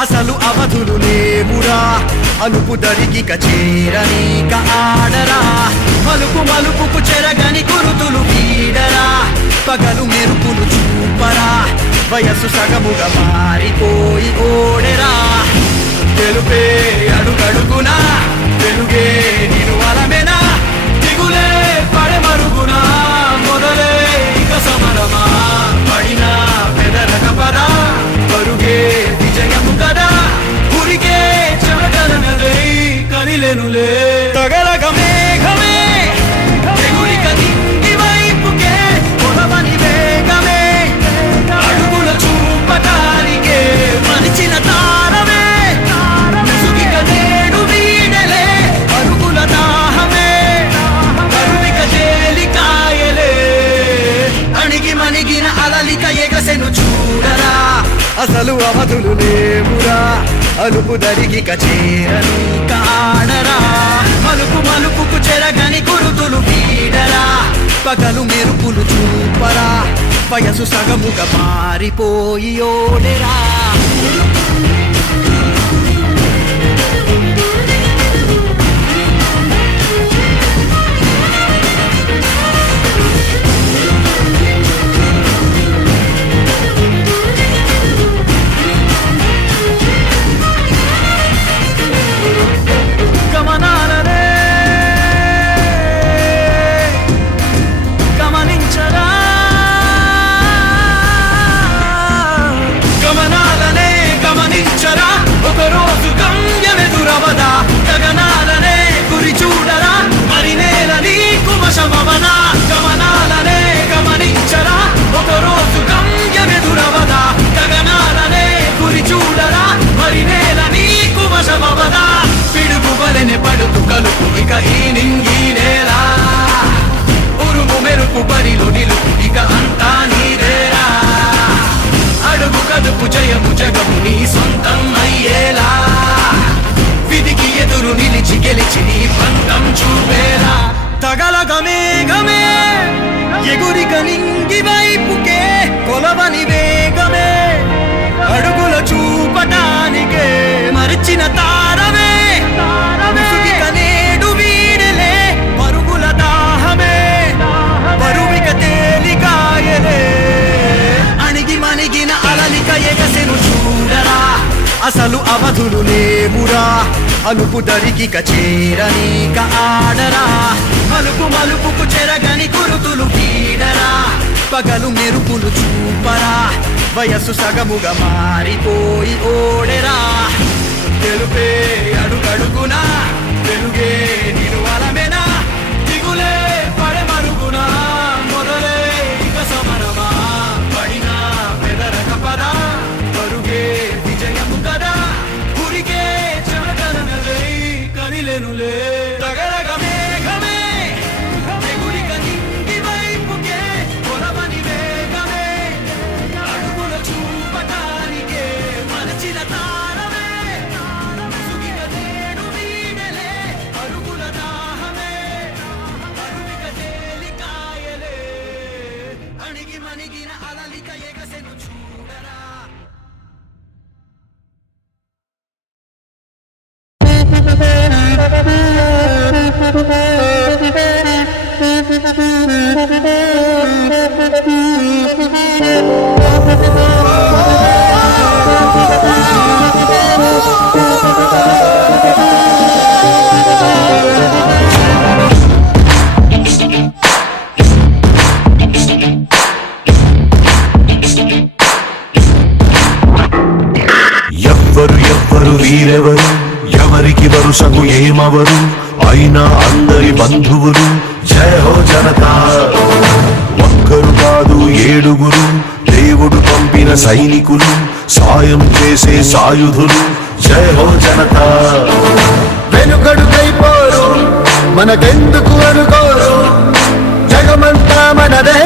అసలు అవధులు లేవురా. అలుపు దరిగిక చేరనీక ఆడరా. మలుపు మలుపుకు చెరగని గురుతులు వీడరా పగలు మెరుపులు చూపరా. వయస్సు సగముగా మారిపోయి ఓడెరా. తెలుపే అడుగడుగునా. తెలుగే నిను అవధులు అలుపు దరిగిక కచేరని కాడరా. మలుపు మలుపుకు చెరగని గురుతులు వీడరా పగలు మెరుపులు చూపరా. వయసు సగముగా మారిపోయి ఓడెరా. వేగమే మేఘమే ఎగురిక నింగి వైపుకే కొలవని వేగమే అడుగుల చూపటానికే మరిచిన తా అలుపు దరికిక చేరనీక ఆడరా. మలుపు మలుపుకు చెరగని గురుతులు వీడరా పగలు మెరుపులు చూపరా. వయస్సు సగముగా మారిపోయి ఓడెరా. తెలుపే అడుగడుగునా తెలుగే నిను అలమెనా ఎవ్వరు ఎవరికి ఏమవరు? అయినా అందరి బంధువులు. జయ హో జనతా. ఒక్కరు కాదు ఏడుగురు. దేవుడు పంపిన సైనికులు. సాయం చేసే సాయుధులు. జయ హో జనతా. వెనుకడుకైపోరు మనకెందుకు అనుకోరు? జగమంతా మనదే.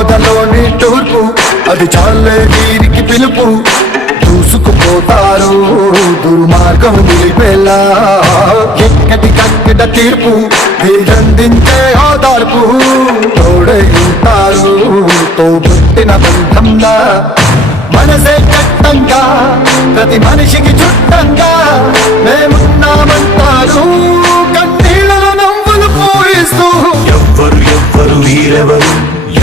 ఆపదలోని తూర్పు అది చాలే వీరికి పిలుపు. దూసుకుపోతారు దుర్మార్గం నిలిపేలా. ఎక్కటి కక్కడ తీర్పు వీరందించే ఓదార్పు తోడై ఉంటారు తోబుట్టిన బంధంలా మనసే చట్టంగా ప్రతి మనిషికి చుట్టంగా. మేమున్నామంటారు కన్నీళ్ళలో నవ్వులు పూయిస్తూ ఎవ్వరు ఎవ్వరు వీరెవరు?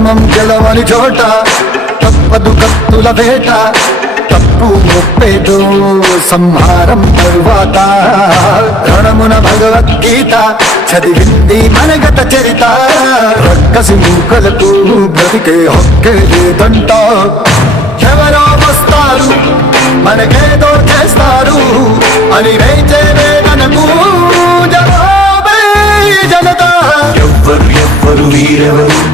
ధర్మం గెలవని చోట తప్పదు కత్తుల వేట తప్పు ముప్పేదో సంహారం తరువాత. రణమున భగవద్గీత చదివింది మనగత చరిత. రక్కసి మూకలకు బ్రతికే హక్కే లేదంట. ఎవరో వస్తారు మనకేదో చేస్తారు. అని వేచే వేదనకు జవాబే జనత. ఎవ్వరు ఎవ్వరు వీరెవరు?